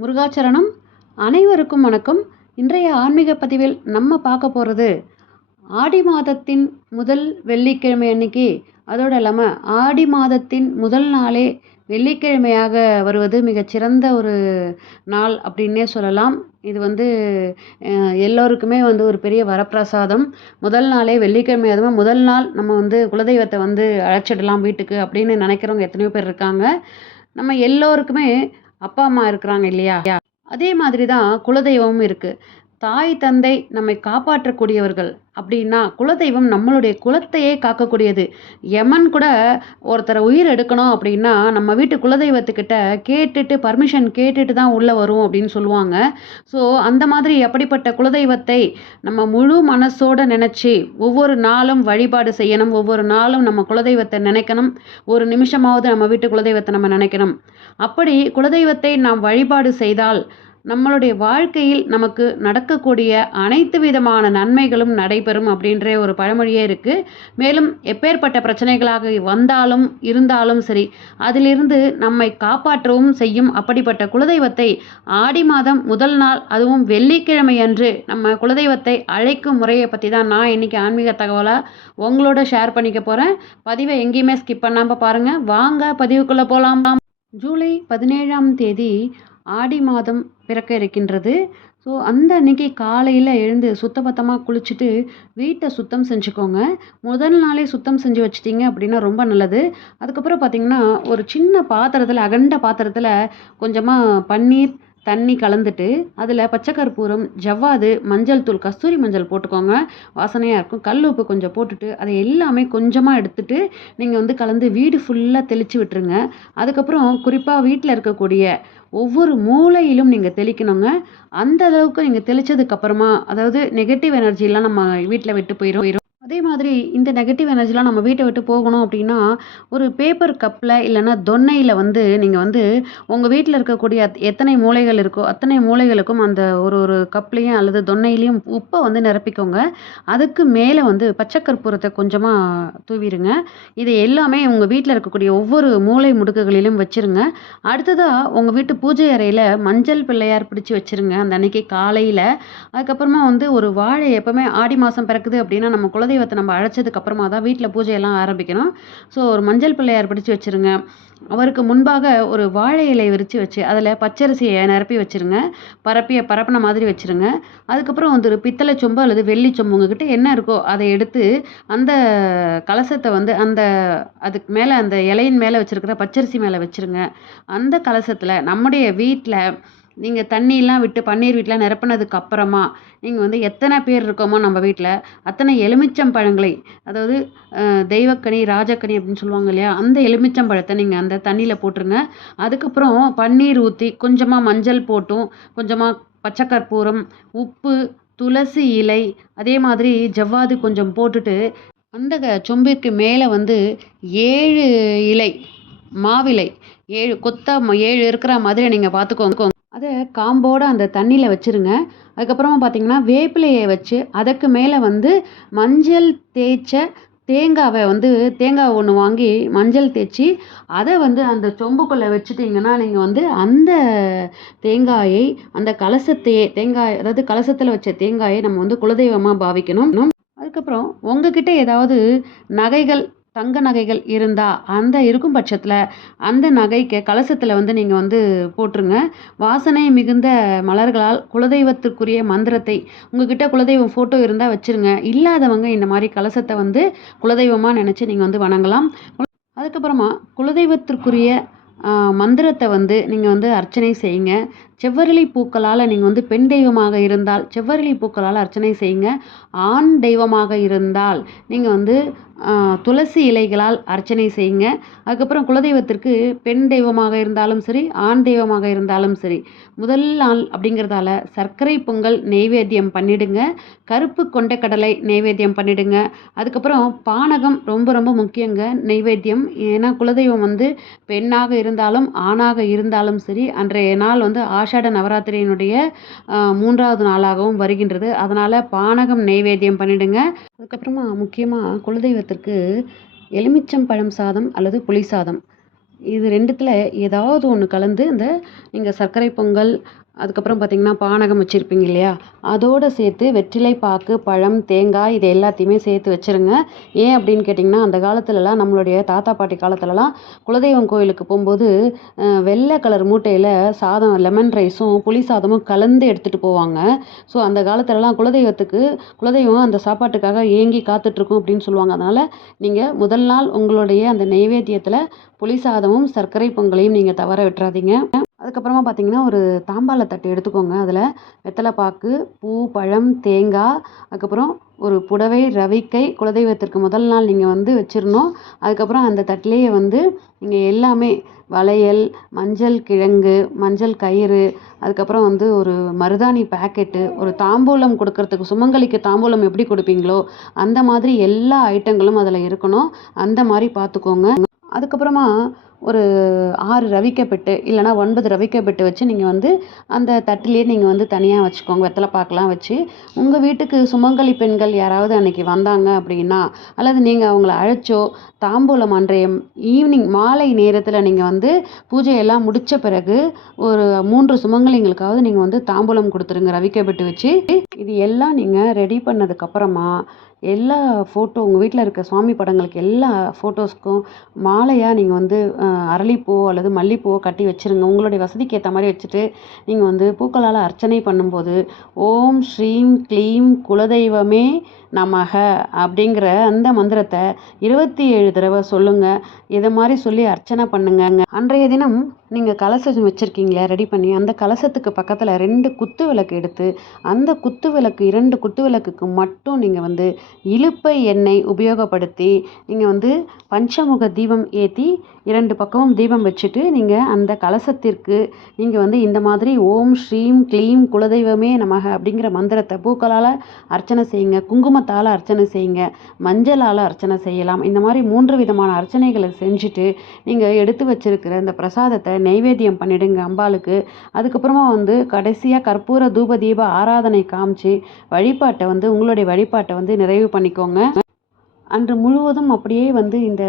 முருகாச்சரணம். அனைவருக்கும் வணக்கம். இன்றைய ஆன்மீக பதிவில் நம்ம பார்க்க போகிறது ஆடி மாதத்தின் முதல் வெள்ளிக்கிழமை அன்னைக்கு, அதோடு இல்லாமல் ஆடி மாதத்தின் முதல் நாளே வெள்ளிக்கிழமையாக வருவது மிகச்சிறந்த ஒரு நாள் அப்படின்னே சொல்லலாம். இது எல்லோருக்குமே ஒரு பெரிய வரப்பிரசாதம். முதல் நாளே வெள்ளிக்கிழமை, அதுவும் முதல் நாள் நம்ம குலதெய்வத்தை அழைச்சிடலாம் வீட்டுக்கு அப்படின்னு நினைக்கிறவங்க எத்தனையோ பேர் இருக்காங்க. நம்ம எல்லோருக்குமே அப்பா அம்மா இருக்கிறாங்க இல்லையா? அதே மாதிரி தான் குலதெய்வமும் இருக்குது. தாய் தந்தை நம்மை காப்பாற்றக்கூடியவர்கள் அப்படின்னா, குலதெய்வம் நம்மளுடைய குலத்தையே காக்கக்கூடியது. யமன் கூட ஒருத்தரை உயிர் எடுக்கணும் அப்படின்னா நம்ம வீட்டு குலதெய்வத்துக்கிட்ட கேட்டுட்டு பர்மிஷன் கேட்டுட்டு தான் உள்ளே வரும் அப்படின்னு சொல்லுவாங்க. ஸோ அந்த மாதிரி அப்படிப்பட்ட குலதெய்வத்தை நம்ம முழு மனசோடு நினச்சி ஒவ்வொரு நாளும் வழிபாடு செய்யணும். ஒவ்வொரு நாளும் நம்ம குலதெய்வத்தை நினைக்கணும். ஒரு நிமிஷமாவது நம்ம வீட்டு குலதெய்வத்தை நம்ம நினைக்கணும். அப்படி குலதெய்வத்தை நாம் வழிபாடு செய்தால் நம்மளுடைய வாழ்க்கையில் நமக்கு நடக்கக்கூடிய அனைத்து விதமான நன்மைகளும் நடைபெறும் அப்படின்ற ஒரு பழமொழியே இருக்குது. மேலும் எப்பேற்பட்ட பிரச்சனைகளாக வந்தாலும் இருந்தாலும் சரி, அதிலிருந்து நம்மை காப்பாற்றவும் செய்யும் அப்படிப்பட்ட குலதெய்வத்தை ஆடி மாதம் முதல் நாள், அதுவும் வெள்ளிக்கிழமை அன்று நம்ம குலதெய்வத்தை அழைக்கும் முறையை பற்றி தான் நான் இன்றைக்கி ஆன்மீக தகவலாக உங்களோட ஷேர் பண்ணிக்க போகிறேன். பதிவை எங்கேயுமே ஸ்கிப் பண்ணாமல் பாருங்கள். வாங்க பதிவுக்குள்ளே போகலாம். ஜூலை 17ஆம் தேதி ஆடி மாதம் பிறக்க இருக்கின்றது. ஸோ அந்த அன்னைக்கு காலையில் எழுந்து சுத்தபத்தமாக குளிச்சுட்டு வீட்டை சுத்தம் செஞ்சுக்கோங்க. முதல் நாளே சுத்தம் செஞ்சு வச்சிட்டிங்க அப்படின்னா ரொம்ப நல்லது. அதுக்கப்புறம் பார்த்திங்கன்னா, ஒரு சின்ன பாத்திரத்தில், அகண்ட பாத்திரத்தில் கொஞ்சமாக பன்னீர் தண்ணி கலந்துட்டு அதில் பச்சை கற்பூரம், ஜவ்வாது, மஞ்சள் தூள், கஸ்தூரி மஞ்சள் போட்டுக்கோங்க. வாசனையாக இருக்கும். கல் உப்பு கொஞ்சம் போட்டுட்டு அதை எல்லாமே கொஞ்சமாக எடுத்துட்டு நீங்கள் கலந்து வீடு ஃபுல்லாக தெளித்து விட்டுருங்க. அதுக்கப்புறம் குறிப்பாக வீட்டில் இருக்கக்கூடிய ஒவ்வொரு மூலையிலும் நீங்கள் தெளிக்கணுங்க. அந்த அளவுக்கு நீங்கள் தெளித்ததுக்கப்புறமா, அதாவது நெகட்டிவ் எனர்ஜிலாம் நம்ம வீட்டில் விட்டு போயிடும். அதே மாதிரி இந்த நெகட்டிவ் எனர்ஜிலாம் நம்ம வீட்டை விட்டு போகணும் அப்படின்னா, ஒரு பேப்பர் கப்பில் இல்லைன்னா தொன்னையில் நீங்கள் உங்கள் வீட்டில் இருக்கக்கூடிய எத்தனை மூலைகள் இருக்கோ அத்தனை மூலைகளுக்கும் அந்த ஒரு ஒரு கப்லேயும் அல்லது தொன்னையிலையும் உப்பை நிரப்பிக்கோங்க. அதுக்கு மேலே பச்சை கற்பூரத்தை கொஞ்சமாக தூவிடுங்க. இது எல்லாமே உங்கள் வீட்டில் இருக்கக்கூடிய ஒவ்வொரு மூலை முடுக்குகளிலும் வச்சுருங்க. அடுத்ததாக உங்கள் வீட்டு பூஜை அறையில் மஞ்சள் பிள்ளையார் பிடிச்சி வச்சுருங்க அந்த அன்னைக்கு காலையில். அதுக்கப்புறமா ஒரு வாழை, எப்போவுமே ஆடி மாதம் பிறக்குது அப்படின்னா நம்ம குலதெய்வத்தை நம்ம அழைச்சதுக்கு அப்புறமா தான் வீட்டில் பூஜையெல்லாம் ஆரம்பிக்கணும். ஸோ ஒரு மஞ்சள் பிள்ளையார் பிடிச்சி வச்சுருங்க. அவருக்கு முன்பாக ஒரு வாழை இலை விரித்து வச்சு அதில் பச்சரிசியை நிரப்பி வச்சுருங்க. பரப்பின மாதிரி வச்சுருங்க. அதுக்கப்புறம் ஒரு பித்தளை சொம்பு அல்லது வெள்ளி சொம்பு உங்ககிட்ட என்ன இருக்கோ அதை எடுத்து அந்த கலசத்தை அந்த அதுக்கு மேலே, அந்த இலையின் மேலே வச்சுருக்கிற பச்சரிசி மேலே வச்சுருங்க. அந்த கலசத்தில் நம்முடைய வீட்டில் நீங்கள் தண்ணியெலாம் விட்டு பன்னீர் வீட்டில் நிரப்பினதுக்கு அப்புறமா நீங்கள் எத்தனை பேர் இருக்கோமோ நம்ம வீட்டில் அத்தனை எலுமிச்சம்பழங்களை, அதாவது தெய்வக்கனி, ராஜக்கனி அப்படின்னு சொல்லுவாங்க இல்லையா, அந்த எலுமிச்சம்பழத்தை நீங்கள் அந்த தண்ணியில் போட்டுருங்க. அதுக்கப்புறம் பன்னீர் ஊற்றி கொஞ்சமாக மஞ்சள் போட்டும், கொஞ்சமாக பச்சை கற்பூரம், உப்பு, துளசி இலை, அதே மாதிரி ஜவ்வாது கொஞ்சம் போட்டுட்டு அந்த சொம்பிற்கு மேலே 7 இலை மாவிலை, 7 கொத்தா 7 இருக்கிற மாதிரி நீங்கள் பார்த்துக்கோங்க. அதை காம்போடு அந்த தண்ணியில் வச்சுருங்க. அதுக்கப்புறமா பார்த்திங்கன்னா வேப்பிலையை வச்சு அதுக்கு மேலே மஞ்சள் தேய்ச்ச தேங்காவை தேங்காய் ஒன்று வாங்கி மஞ்சள் தேய்ச்சி அதை அந்த சொம்புக்குள்ளே வச்சுட்டிங்கன்னா, நீங்கள் அந்த தேங்காயை, அந்த கலசத்தையே, தேங்காய் அதாவது கலசத்தில் வச்ச தேங்காயை நம்ம குலதெய்வமாக பாவிக்கணும். அதுக்கப்புறம் உங்ககிட்ட ஏதாவது நகைகள், தங்க நகைகள் இருந்தால் அந்த இருக்கும் பட்சத்தில் அந்த நகைக்கு கலசத்தில் நீங்கள் போட்டுருங்க. வாசனை மிகுந்த மலர்களால் குலதெய்வத்திற்குரிய மந்திரத்தை, உங்ககிட்ட குலதெய்வம் ஃபோட்டோ இருந்தால் வச்சுருங்க. இல்லாதவங்க இந்த மாதிரி கலசத்தை குலதெய்வமாக நினச்சி நீங்கள் வணங்கலாம். அதுக்கப்புறமா குலதெய்வத்திற்குரிய மந்திரத்தை நீங்கள் அர்ச்சனை செய்யுங்க. செவ்வரளி பூக்களால் நீங்கள் பெண் தெய்வமாக இருந்தால் செவ்வரளி பூக்களால் அர்ச்சனை செய்யுங்க. ஆண் தெய்வமாக இருந்தால் நீங்கள் துளசி இலைகளால் அர்ச்சனை செய்யுங்க. அதுக்கப்புறம் குலதெய்வத்திற்கு பெண் தெய்வமாக இருந்தாலும் சரி, ஆண் தெய்வமாக இருந்தாலும் சரி, முதல் நாள் அப்படிங்கிறதால சர்க்கரை பொங்கல் நெய்வேத்தியம் பண்ணிடுங்க. கருப்பு கொண்டைக்கடலை நெய்வேத்தியம் பண்ணிடுங்க. அதுக்கப்புறம் பானகம் ரொம்ப ரொம்ப முக்கியங்க நெய்வேத்தியம். ஏன்னா குலதெய்வம் பெண்ணாக இருந்தாலும் ஆணாக இருந்தாலும் சரி, அன்றைய நாள் ஆஷாட நவராத்திரியினுடைய 3வது நாளாகவும் வருகின்றது. அதனால் பானகம் நெய்வேத்தியம் பண்ணிடுங்க. அதுக்கப்புறமா முக்கியமாக குலதெய்வத்திற்கு எலுமிச்சம்பழம் சாதம் அல்லது புளி சாதம் இது 2த்துல ஏதாவது ஒன்று கலந்து இந்த நீங்கள் சர்க்கரை பொங்கல், அதுக்கப்புறம் பார்த்தீங்கன்னா பானகம் வச்சுருப்பீங்க இல்லையா, அதோடு சேர்த்து வெற்றிலை பாக்கு, பழம், தேங்காய் இது எல்லாத்தையுமே சேர்த்து வச்சுருங்க. ஏன் அப்படின்னு கேட்டிங்கன்னா, அந்த காலத்துலலாம் நம்மளுடைய தாத்தா பாட்டி காலத்துலலாம் குலதெய்வம் கோயிலுக்கு போகும்போது வெள்ளை கலர் மூட்டையில் சாதம், லெமன் ரைஸும் புளி சாதமும் கலந்து எடுத்துகிட்டு போவாங்க. ஸோ அந்த காலத்துலலாம் குலதெய்வம் அந்த சாப்பாட்டுக்காக ஏங்கி காத்துட்ருக்கும் அப்படின்னு சொல்லுவாங்க. அதனால் நீங்கள் முதல் நாள் உங்களுடைய அந்த நெய்வேத்தியத்தில் புளி சாதமும் சர்க்கரை பொங்கலையும் நீங்கள் தவற விட்டுறாதீங்க. அதுக்கப்புறமா பார்த்தீங்கன்னா, ஒரு தாம்பாள தட்டு எடுத்துக்கோங்க. அதில் வெத்தலை பாக்கு, பூ, பழம், தேங்காய், அதுக்கப்புறம் ஒரு புடவை, ரவிக்கை குலதெய்வத்திற்கு முதல் நாள் நீங்கள் வந்து வச்சிரணும். அதுக்கப்புறம் அந்த தட்டிலேயே வந்து நீங்கள் எல்லாமே வளையல், மஞ்சள் கிழங்கு, மஞ்சள் கயிறு, அதுக்கப்புறம் வந்து ஒரு மருதாணி பாக்கெட்டு, ஒரு தாம்பூலம் கொடுக்கறதுக்கு சுமங்கலிக்கு தாம்பூலம் எப்படி கொடுப்பீங்களோ அந்த மாதிரி எல்லா ஐட்டங்களும் அதில் இருக்கணும். அந்த மாதிரி பார்த்துக்கோங்க. அதுக்கப்புறமா ஒரு 6 ரவிக்கை பெட்டு இல்லைனா 9 ரவிக்கை பெட்டு வச்சு நீங்கள் வந்து அந்த தட்டிலேயே நீங்கள் வந்து தனியாக வச்சுக்கோங்க. வெத்தலை பாக்கெலாம் வச்சு உங்கள் வீட்டுக்கு சுமங்கலி பெண்கள் யாராவது அன்றைக்கி வந்தாங்க அப்படின்னா, அல்லது நீங்கள் அவங்கள அழைச்சோ தாம்பூலம் அன்றைய ஈவினிங் மாலை நேரத்தில் நீங்கள் வந்து பூஜையெல்லாம் முடித்த பிறகு ஒரு 3 சுமங்கலிங்களுக்காவது நீங்கள் வந்து தாம்பூலம் கொடுத்துருங்க ரவிக்கை பெட்டு வச்சு. இது எல்லாம் நீங்கள் ரெடி பண்ணதுக்கப்புறமா எல்லா ஃபோட்டோ உங்கள் வீட்டில் இருக்க சுவாமி படங்களுக்கு எல்லா ஃபோட்டோஸ்க்கும் மாலையாக நீங்கள் வந்து அரளிப்பூ அல்லது மல்லிப்பூவோ கட்டி வச்சுருங்க. உங்களுடைய வசதிக்கு ஏற்ற மாதிரி வச்சுட்டு நீங்கள் வந்து பூக்களால் அர்ச்சனை பண்ணும்போது ஓம் ஸ்ரீம் க்ளீம் குலதெய்வமே நமக அப்படிங்கிற அந்த மந்திரத்தை 27 தடவை சொல்லுங்கள். இதை மாதிரி சொல்லி அர்ச்சனை பண்ணுங்க. அன்றைய தினம் நீங்கள் கலசம் வச்சுருக்கீங்களா ரெடி பண்ணி, அந்த கலசத்துக்கு பக்கத்தில் 2 குத்து விளக்கு எடுத்து அந்த குத்து விளக்கு 2 குத்து விளக்குக்கு மட்டும் நீங்கள் வந்து இலுப்பை எண்ணெய் உபயோகப்படுத்தி நீங்கள் வந்து பஞ்சமுக தீபம் ஏற்றி 2 பக்கமும் தீபம் வச்சுட்டு நீங்கள் அந்த கலசத்திற்கு நீங்கள் வந்து இந்த மாதிரி ஓம் ஸ்ரீம் க்ளீம் குலதெய்வமே நமக அப்படிங்கிற மந்திரத்தை பூக்களால் அர்ச்சனை செய்யுங்க, குங்குமத்தால் அர்ச்சனை செய்யுங்க, மஞ்சளால் அர்ச்சனை செய்யலாம். இந்த மாதிரி 3 விதமான அர்ச்சனைகளை செஞ்சுட்டு நீங்கள் எடுத்து வச்சிருக்கிற இந்த பிரசாதத்தை நெய்வேத்தியம் பண்ணிடுங்க அம்பாளுக்கு. அதுக்கப்புறமா வந்து கடைசியாக கற்பூர தூப தீப ஆராதனை காமிச்சு உங்களுடைய வழிபாட்டை வந்து நிறைவு பண்ணிக்கோங்க. அன்று முழுவதும் அப்படியே வந்து இந்த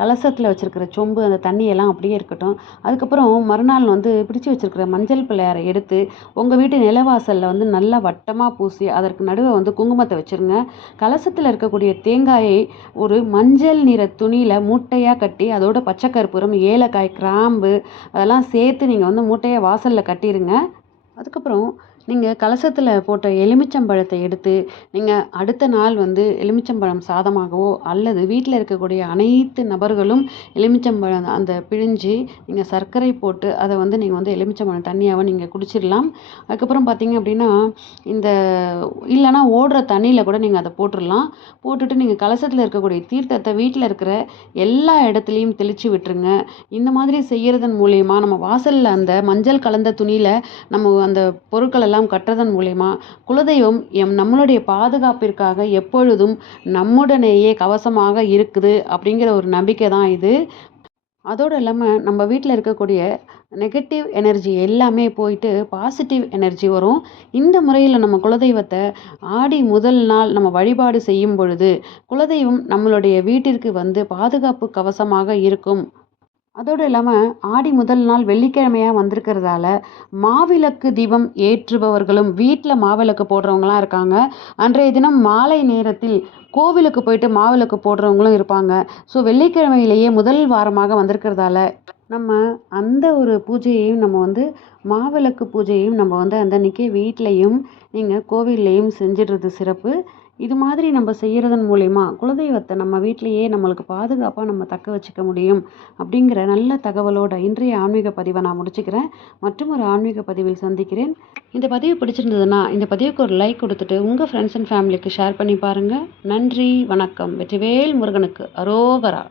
கலசத்தில் வச்சுருக்கிற சொம்பு அந்த தண்ணியெல்லாம் அப்படியே இருக்கட்டும். அதுக்கப்புறம் மறுநாள் வந்து பிடிச்சி வச்சுருக்கிற மஞ்சள் பிள்ளையாரை எடுத்து உங்கள் வீட்டு நிலவாசலில் வந்து நல்லா வட்டமாக பூசி அதற்கு நடுவே வந்து குங்குமத்தை வச்சுருங்க. கலசத்தில் இருக்கக்கூடிய தேங்காயை ஒரு மஞ்சள் நிற துணியில் மூட்டையாக கட்டி அதோட பச்சை கற்பூரம், ஏலக்காய், கிராம்பு அதெல்லாம் சேர்த்து நீங்கள் வந்து மூட்டையாக வாசலில் கட்டிடுங்க. அதுக்கப்புறம் நீங்கள் கலசத்தில் போட்ட எலுமிச்சம்பழத்தை எடுத்து நீங்கள் அடுத்த நாள் வந்து எலுமிச்சம்பழம் சாதமாகவோ அல்லது வீட்டில் இருக்கக்கூடிய அனைத்து நபர்களும் எலுமிச்சம்பழம் அந்த பிழிஞ்சு நீங்கள் சர்க்கரை போட்டு அதை வந்து நீங்கள் வந்து எலுமிச்சம்பழம் தண்ணியாகவும் நீங்கள் குடிச்சிடலாம். அதுக்கப்புறம் பார்த்தீங்க அப்படின்னா இந்த இல்லைனா ஓடுற தண்ணியில் கூட நீங்கள் அதை போட்டுடலாம். போட்டுட்டு நீங்கள் கலசத்தில் இருக்கக்கூடிய தீர்த்தத்தை வீட்டில் இருக்கிற எல்லா இடத்துலையும் தெளித்து விட்டுருங்க. இந்த மாதிரி செய்கிறதன் மூலயமா நம்ம வாசலில் அந்த மஞ்சள் கலந்த துணியில் நம்ம அந்த பொருட்கள் எல்லாம் கட்டுறதன் மூலயமா குலதெய்வம் நம்மளுடைய பாதுகாப்பிற்காக எப்பொழுதும் நம்முடனேயே கவசமாக இருக்குது அப்படிங்கிற ஒரு நம்பிக்கை தான் இது. அதோடு இல்லாமல் நம்ம வீட்டில் இருக்கக்கூடிய நெகட்டிவ் எனர்ஜி எல்லாமே போயிட்டு பாசிட்டிவ் எனர்ஜி வரும். இந்த முறையில் நம்ம குலதெய்வத்தை ஆடி முதல் நாள் நம்ம வழிபாடு செய்யும் பொழுது குலதெய்வம் நம்மளுடைய வீட்டிற்கு வந்து பாதுகாப்பு கவசமாக இருக்கும். அதோடு இல்லாமல் ஆடி முதல் நாள் வெள்ளிக்கிழமையாக வந்திருக்கிறதால மாவிளக்கு தீபம் ஏற்றுபவர்களும் வீட்டில் மாவிளக்கு போடுறவங்களாம் இருக்காங்க. அன்றைய தினம் மாலை நேரத்தில் கோவிலுக்கு போயிட்டு மாவிளக்கு போடுறவங்களும் இருப்பாங்க. ஸோ வெள்ளிக்கிழமையிலேயே முதல் வாரமாக வந்திருக்கிறதால நம்ம அந்த ஒரு பூஜையையும் நம்ம வந்து மாவிளக்கு பூஜையையும் நம்ம வந்து அந்த அன்றைக்கி வீட்லேயும் நீங்கள் கோவில்லையும் செஞ்சிடுறது சிறப்பு. இது மாதிரி நம்ம செய்கிறதன் மூலயமா குலதெய்வத்தை நம்ம வீட்டிலையே நம்மளுக்கு பாதுகாப்பாக நம்ம தக்க வச்சுக்க முடியும் அப்படிங்கிற நல்ல தகவலோட இன்றைய ஆன்மீக பதிவை நான் முடிச்சுக்கிறேன். மற்றும் ஒரு ஆன்மீக பதிவில் சந்திக்கிறேன். இந்த பதிவு பிடிச்சிருந்ததுன்னா இந்த பதிவுக்கு ஒரு லைக் கொடுத்துட்டு உங்கள் ஃப்ரெண்ட்ஸ் அண்ட் ஃபேமிலிக்கு ஷேர் பண்ணி பாருங்கள். நன்றி, வணக்கம். வெற்றிவேல் முருகனுக்கு அரோகரா.